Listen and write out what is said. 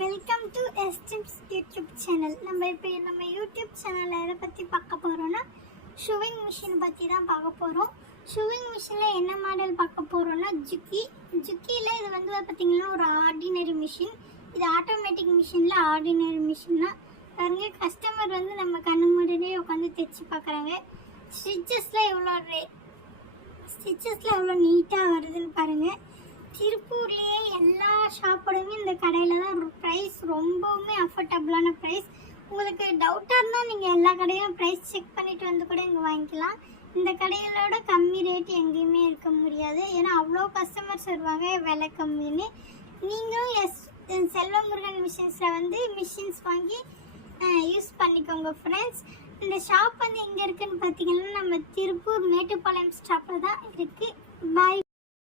Welcome to எஸ்டிம்ஸ் YouTube channel. நம்ம YouTube சேனலில் எதை பற்றி பார்க்க போகிறோன்னா ஷூவிங் மிஷின் பற்றி தான் பார்க்க போகிறோம். ஷூவிங் மிஷினில் என்ன மாடல் பார்க்க போகிறோன்னா ஜுக்கியில் இது வந்து பார்த்திங்கன்னா ஒரு ஆர்டினரி மிஷின். இது ஆட்டோமேட்டிக் மிஷினில் ஆர்டினரி மிஷின் தான். பாருங்க, கஸ்டமர் வந்து நம்ம கண்ணு முன்னாடியே உட்காந்து தைச்சி பார்க்குறாங்க. ஸ்டிச்சஸில் எவ்வளோ நீட்டாக வருதுன்னு பாருங்கள். திருப்பூர்லேயே எல்லா ஷாப்போடையுமே இந்த கடையில் தான் ப்ரைஸ் ரொம்பவுமே அஃபோர்டபுளான ப்ரைஸ். உங்களுக்கு டவுட்டாக இருந்தால் நீங்கள் எல்லா கடையிலும் ப்ரைஸ் செக் பண்ணிவிட்டு வந்து கூட இங்கே வாங்கிக்கலாம். இந்த கடைகளோட கம்மி ரேட் எங்கேயுமே இருக்க முடியாது. ஏன்னா அவ்வளோ கஸ்டமர்ஸ் வருவாங்க விலை கம்மின்னு. நீங்களும் செல்வமுருகன் மிஷின்ஸில் வந்து மிஷின்ஸ் வாங்கி யூஸ் பண்ணிக்கோங்க ஃப்ரெண்ட்ஸ். இந்த ஷாப் வந்து எங்கே இருக்குதுன்னு பார்த்தீங்கன்னா நம்ம திருப்பூர் மேட்டுப்பாளையம் ஸ்டாப்பில் தான் இருக்குது. பாய்.